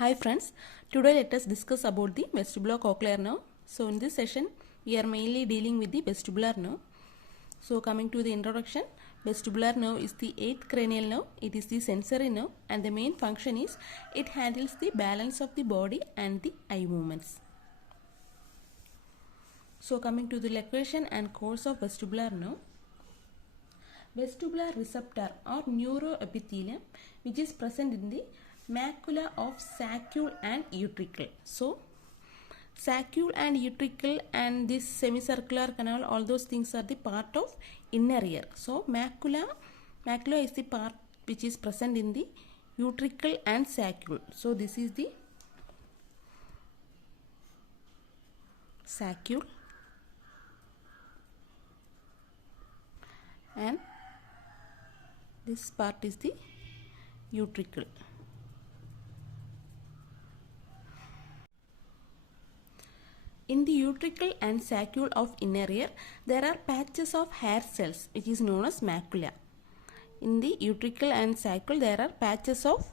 Hi friends, today let us discuss about the vestibular cochlear nerve. So in this session we are mainly dealing with the vestibular nerve. So coming to the introduction, vestibular nerve is the 8th cranial nerve. It is the sensory nerve and the main function is it handles the balance of the body and the eye movements. So coming to the location and course of vestibular nerve. Vestibular receptor or neuroepithelium which is present in the macula of saccule and utricle. So saccule and utricle and this semicircular canal, all those things are the part of inner ear. So macula is the part which is present in the utricle and saccule. So this is the saccule and this part is the utricle. In the utricle and saccule of inner ear, there are patches of hair cells which is known as macula. In the utricle and saccule, there are patches of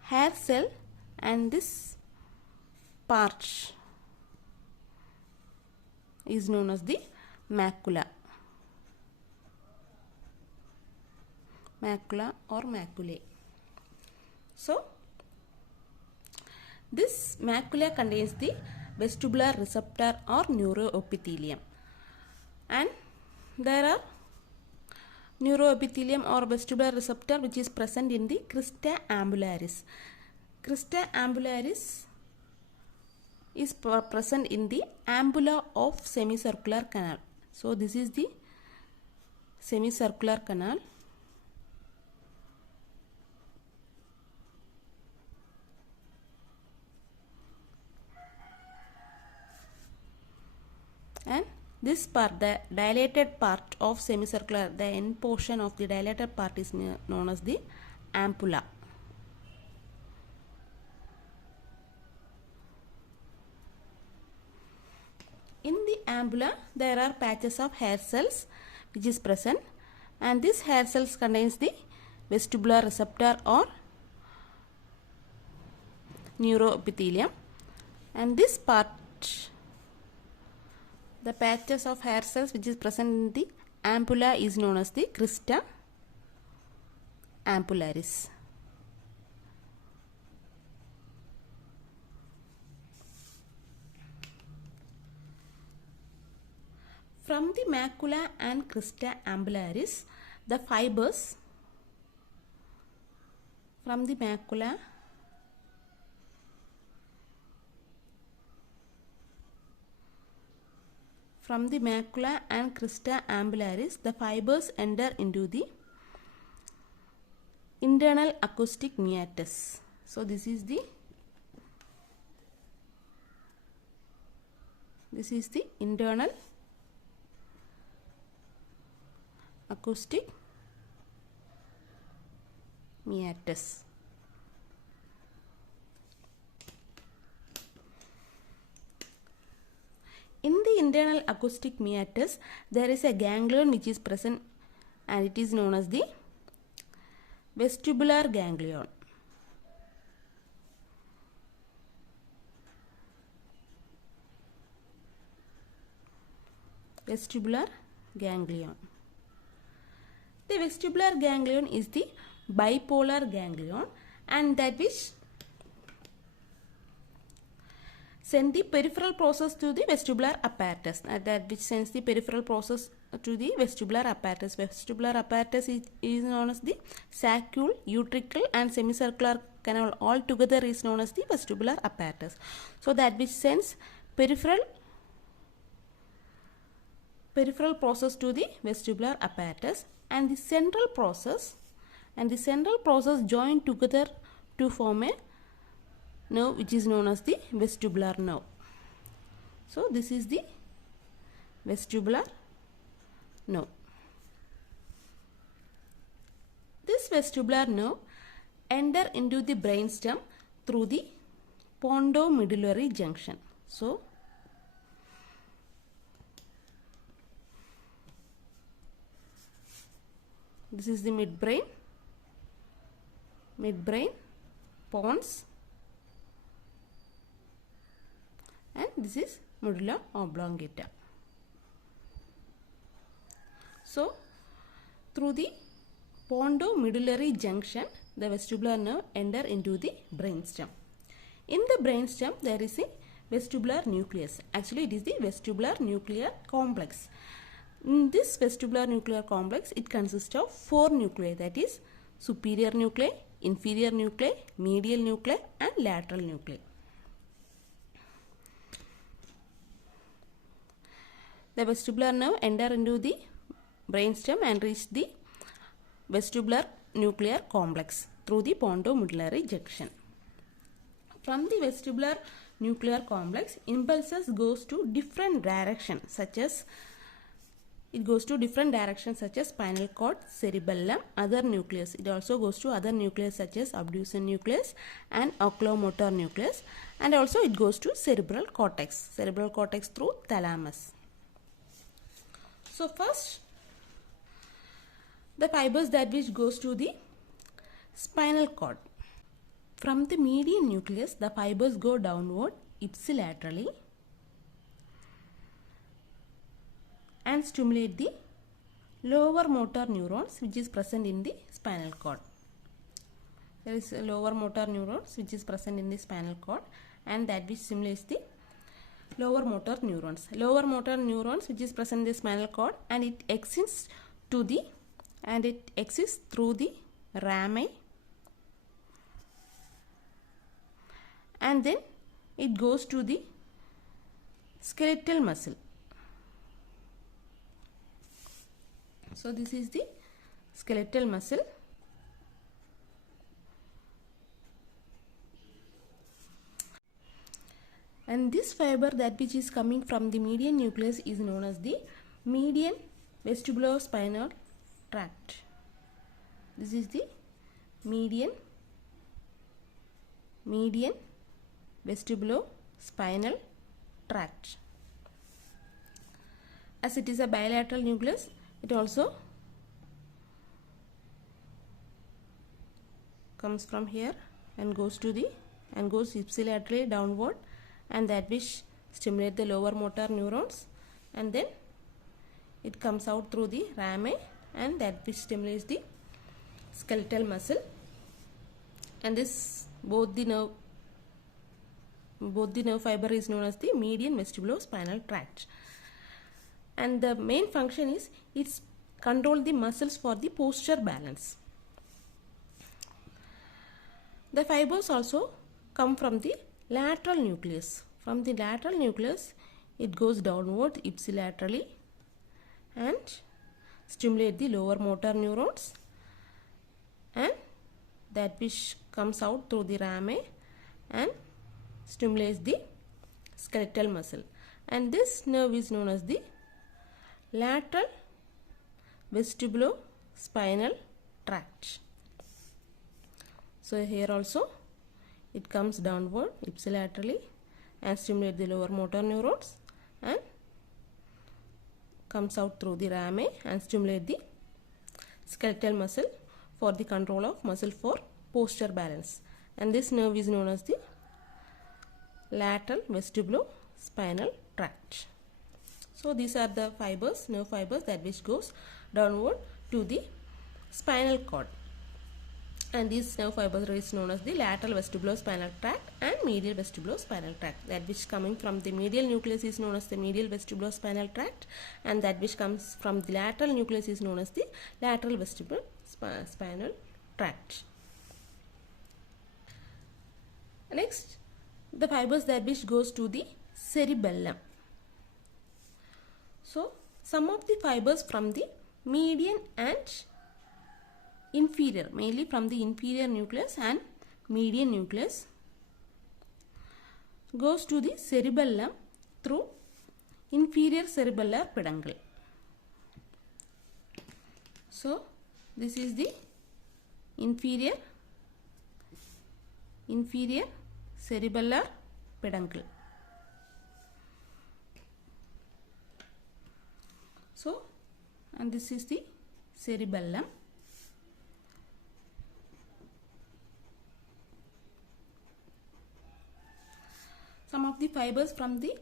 hair cell and this part is known as the macula. Macula or maculae. So, this macula contains the vestibular receptor or neuroepithelium, and there are neuroepithelium or vestibular receptor which is present in the crista ambularis. Crista ambularis is present in the ambula of semicircular canal. So this is the semicircular canal. And this part, the dilated part of semicircular, the end portion of the dilated part is known as the ampulla. In the ampulla, there are patches of hair cells which is present, and this hair cells contains the vestibular receptor or neuroepithelium, and this part, the patches of hair cells which is present in the ampulla is known as the crista ambularis. From the macula and crista ambularis, the fibers from the macula and crista ambularis, the fibers enter into the internal acoustic meatus. So this is the internal acoustic meatus. In the internal acoustic meatus, there is a ganglion which is present, and it is known as the vestibular ganglion. Vestibular ganglion. The vestibular ganglion is the bipolar ganglion, and that which send the peripheral process to the vestibular apparatus. That which sends the peripheral process to the vestibular apparatus. Vestibular apparatus is known as the saccule, utricle and semicircular canal. All together is known as the vestibular apparatus. So that which sends peripheral process to the vestibular apparatus, and the central process join together to form a nerve which is known as the vestibular nerve. So this is the vestibular nerve. This vestibular nerve enter into the brainstem through the pontomedullary junction. So this is the midbrain, pons, and this is medulla oblongata. So through the pontomedullary junction, the vestibular nerve enter into the brainstem. In the brainstem, there is a vestibular nucleus. Actually, it is the vestibular nuclear complex. In this vestibular nuclear complex, it consists of 4 nuclei, that is superior nuclei, inferior nuclei, medial nuclei and lateral nuclei. The vestibular nerve enter into the brainstem and reach the vestibular nuclear complex through the pontomedullary junction. From the vestibular nuclear complex, impulses goes to different directions such as spinal cord, cerebellum, other nucleus. It also goes to other nucleus such as abducens nucleus and oculomotor nucleus, and also it goes to cerebral cortex through thalamus. So first, the fibers that which goes to the spinal cord. From the median nucleus, the fibers go downward ipsilaterally and stimulate the lower motor neurons which is present in the spinal cord. There is a lower motor neurons which is present in the spinal cord, and that which stimulates the lower motor neurons. Lower motor neurons which is present in the spinal cord, and it exists through the rami, and then it goes to the skeletal muscle. So this is the skeletal muscle. And this fiber that which is coming from the median nucleus is known as the median vestibulospinal tract. This is the median vestibulospinal tract. As it is a bilateral nucleus, it also comes from here and goes ipsilaterally downward, and that which stimulate the lower motor neurons, and then it comes out through the rami, and that which stimulates the skeletal muscle. And this both the nerve fiber is known as the median vestibulospinal tract. And the main function is it's control the muscles for the posture balance. The fibers also come from the lateral nucleus. From the lateral nucleus, it goes downward ipsilaterally and stimulate the lower motor neurons, and that which comes out through the rami and stimulates the skeletal muscle. And this nerve is known as the lateral vestibulospinal tract. So here also it comes downward ipsilaterally and stimulate the lower motor neurons, and comes out through the rami and stimulate the skeletal muscle for the control of muscle for posture balance. And this nerve is known as the lateral vestibulospinal tract. So these are the fibers, nerve fibers, that which goes downward to the spinal cord. And these nerve fibers is known as the lateral vestibulospinal tract and medial vestibulospinal tract. That which coming from the medial nucleus is known as the medial vestibulospinal tract, and that which comes from the lateral nucleus is known as the lateral vestibulospinal tract. Next, the fibers that which goes to the cerebellum. So some of the fibers from the median and inferior, mainly from the inferior nucleus and median nucleus, goes to the cerebellum through inferior cerebellar peduncle. So this is the inferior cerebellar peduncle. So, and this is the cerebellum. some of the fibers from the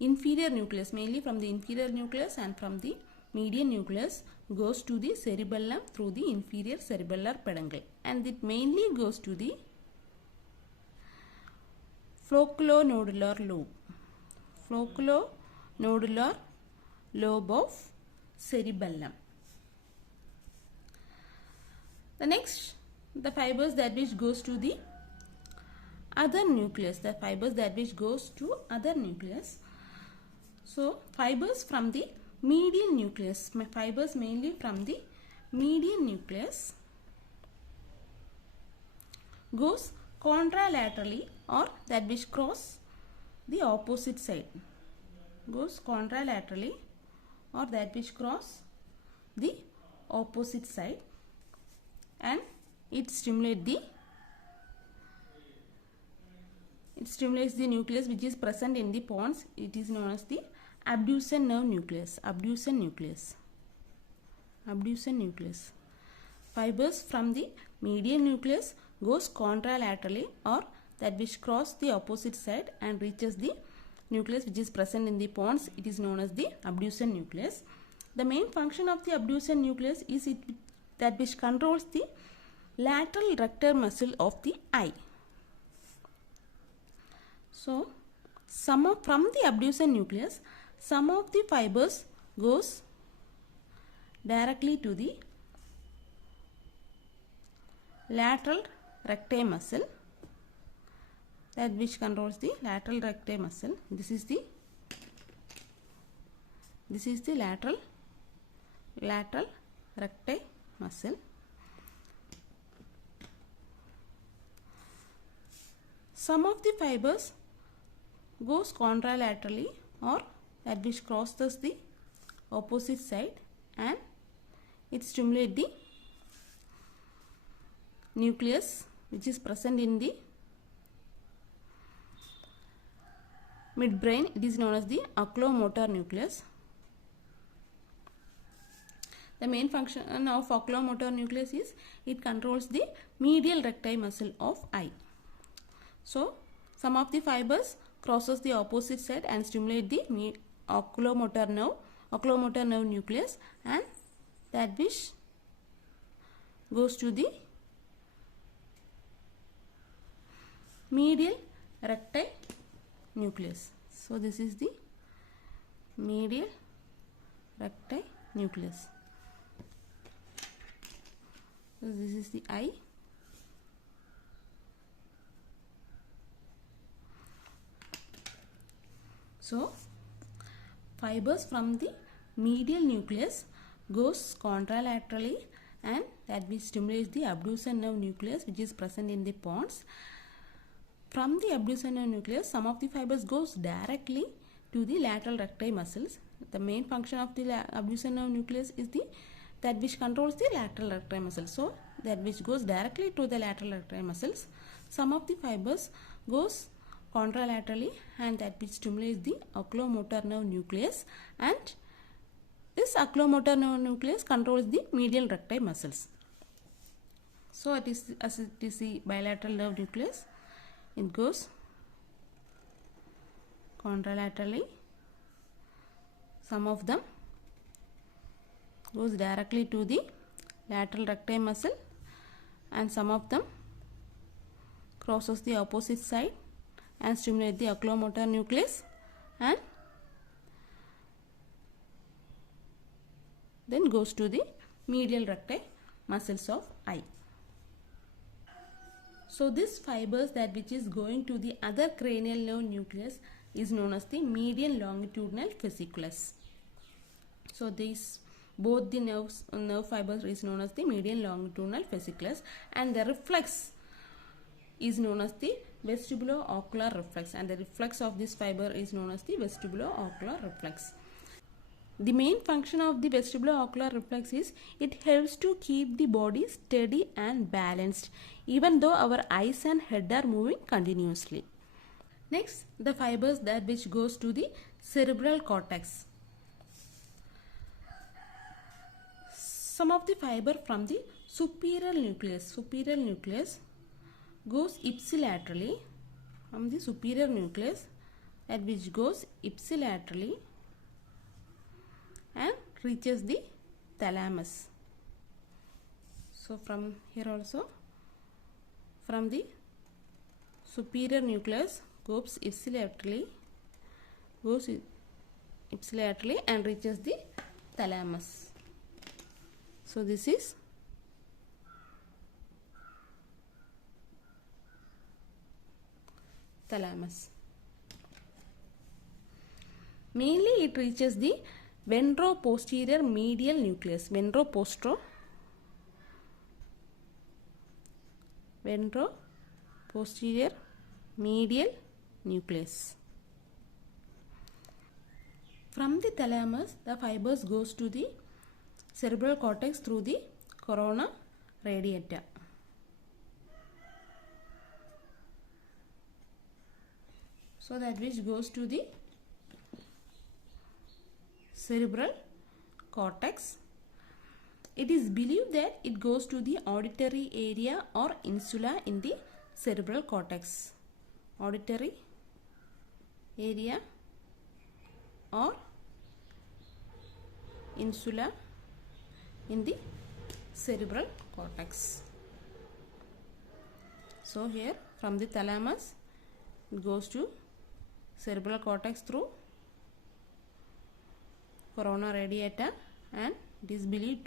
inferior nucleus, mainly from the inferior nucleus and from the median nucleus, goes to the cerebellum through the inferior cerebellar peduncle, and it mainly goes to the flocculonodular lobe. Flocculonodular lobe of cerebellum. The next, the fibers that which goes to the other nucleus, the fibers that which goes to other nucleus. So fibers from the median nucleus, fibers mainly from the median nucleus goes contralaterally, or that which cross the opposite side, goes contralaterally or that which cross the opposite side, and it stimulates the nucleus which is present in the pons. It is known as the abducens nerve nucleus. Abducens nucleus. Fibers from the median nucleus goes contralaterally or that which cross the opposite side and reaches the nucleus which is present in the pons. It is known as the abducens nucleus. The main function of the abducens nucleus is that which controls the lateral rectus muscle of the eye. So, from the abducens nucleus, some of the fibers goes directly to the lateral rectus muscle, that which controls the lateral rectus muscle. This is the lateral rectus muscle. Some of the fibers goes contralaterally or that which crosses the opposite side, and it stimulates the nucleus which is present in the midbrain. It is known as the oculomotor nucleus. The main function of oculomotor nucleus is it controls the medial rectus muscle of eye. So, some of the fibers crosses the opposite side and stimulate the oculomotor nerve nucleus, and that which goes to the medial rectus nucleus. So, this is the medial rectus nucleus. So, this is the eye. So, fibers from the medial nucleus goes contralaterally and that which stimulates the abducens nerve nucleus which is present in the pons. From the abducens nerve nucleus, some of the fibers goes directly to the lateral rectus muscles. The main function of the abducens nerve nucleus is that which controls the lateral rectus muscle. So, that which goes directly to the lateral rectus muscles. Some of the fibers goes contralaterally and that which stimulates the oculomotor nerve nucleus, and this oculomotor nerve nucleus controls the medial rectus muscles. So, it is the bilateral nerve nucleus. It goes contralaterally. Some of them goes directly to the lateral rectus muscle and some of them crosses the opposite side and stimulate the oculomotor nucleus and then goes to the medial rectus muscles of eye. So, this fibers that which is going to the other cranial nerve nucleus is known as the median longitudinal fasciculus. So, both the nerve fibers is known as the median longitudinal fasciculus, and the reflex is known as the vestibulo-ocular reflex, and the reflex of this fiber is known as the vestibulo-ocular reflex. The main function of the vestibulo-ocular reflex is it helps to keep the body steady and balanced even though our eyes and head are moving continuously. Next, the fibers that which goes to the cerebral cortex. Some of the fiber from the superior nucleus goes ipsilaterally from the superior nucleus, that which goes ipsilaterally and reaches the thalamus. So from here also, from the superior nucleus goes ipsilaterally and reaches the thalamus. So this is thalamus. Mainly it reaches the ventro-posterior medial nucleus. Ventro-posterior medial nucleus. From the thalamus, the fibers goes to the cerebral cortex through the corona radiata. So that which goes to the cerebral cortex. It is believed that it goes to the auditory area or insula in the cerebral cortex. Auditory area or insula in the cerebral cortex. So here from the thalamus it goes to cerebral cortex through corona radiata, and it is believed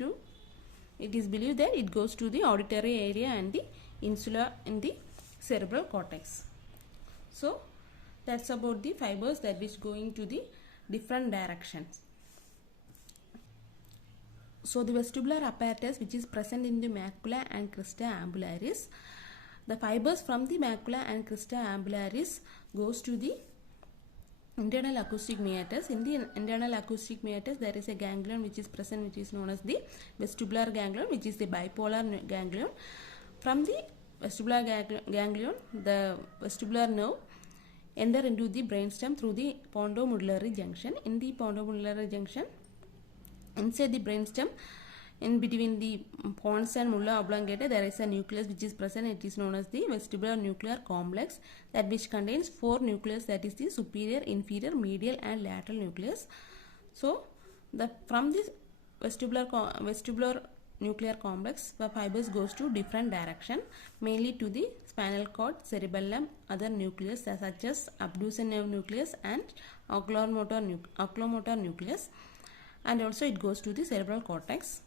that it goes to the auditory area and the insula in the cerebral cortex. So that's about the fibers that which going to the different directions. So the vestibular apparatus which is present in the macula and crista ambularis, the fibers from the macula and crista ambularis goes to the internal acoustic meatus. In the internal acoustic meatus there is a ganglion which is present, which is known as the vestibular ganglion, which is the bipolar ganglion. From the vestibular ganglion, the vestibular nerve enter into the brainstem through the pontomedullary junction. In the pontomedullary junction, inside the brainstem, in between the pons and medulla oblongata, there is a nucleus which is present. It is known as the vestibular nuclear complex, that which contains 4 nucleus, that is the superior, inferior, medial and lateral nucleus. So from this vestibular nuclear complex, the fibers goes to different direction, mainly to the spinal cord, cerebellum, other nucleus such as abducens nerve nucleus and oculomotor nucleus, and also it goes to the cerebral cortex.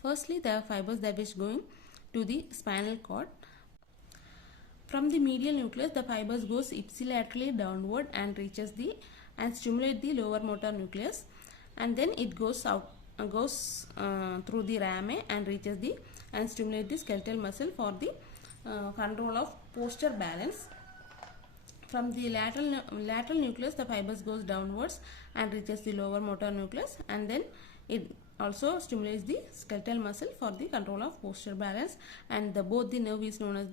Firstly, the fibers that is going to the spinal cord. From the medial nucleus, the fibers goes ipsilaterally downward and reaches the and stimulate the lower motor nucleus, and then it goes out through the rami and reaches the and stimulate the skeletal muscle for the control of posture balance. From the lateral nucleus, the fibers goes downwards and reaches the lower motor nucleus, and then it also stimulates the skeletal muscle for the control of posture balance. And both the nerve is known as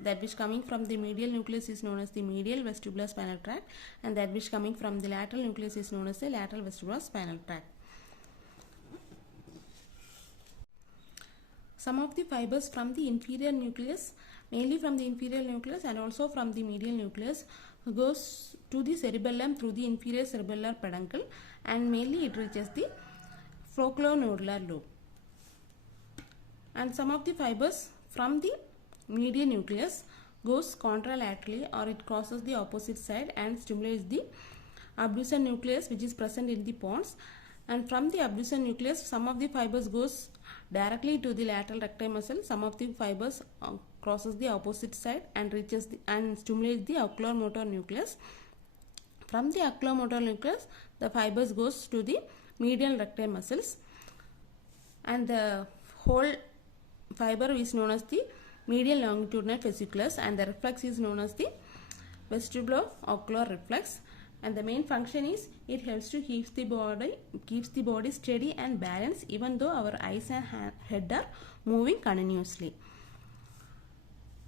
that which coming from the medial nucleus is known as the medial vestibular spinal tract, and that which coming from the lateral nucleus is known as the lateral vestibular spinal tract. Some of the fibers from the inferior nucleus, mainly from the inferior nucleus and also from the medial nucleus, goes to the cerebellum through the inferior cerebellar peduncle, and mainly it reaches the flocculonodular lobe. And some of the fibers from the medial nucleus goes contralaterally, or it crosses the opposite side and stimulates the abducens nucleus which is present in the pons. And from the abducens nucleus, some of the fibers goes directly to the lateral recti muscle. Some of the fibers crosses the opposite side and reaches and stimulates the oculomotor nucleus. From the oculomotor nucleus, the fibers goes to the medial recti muscles, and the whole fiber is known as the medial longitudinal fasciculus, and the reflex is known as the vestibulo-ocular reflex. And the main function is it helps to keeps the body steady and balanced even though our eyes and head are moving continuously.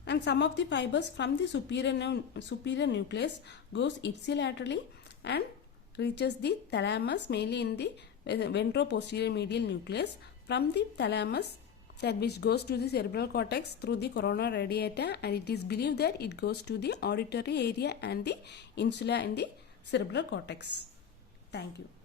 And some of the fibers from the superior nucleus goes ipsilaterally and reaches the thalamus, mainly in the ventro-posterior medial nucleus. From the thalamus, that which goes to the cerebral cortex through the coronal radiata, and it is believed that it goes to the auditory area and the insula in the cerebral cortex. Thank you.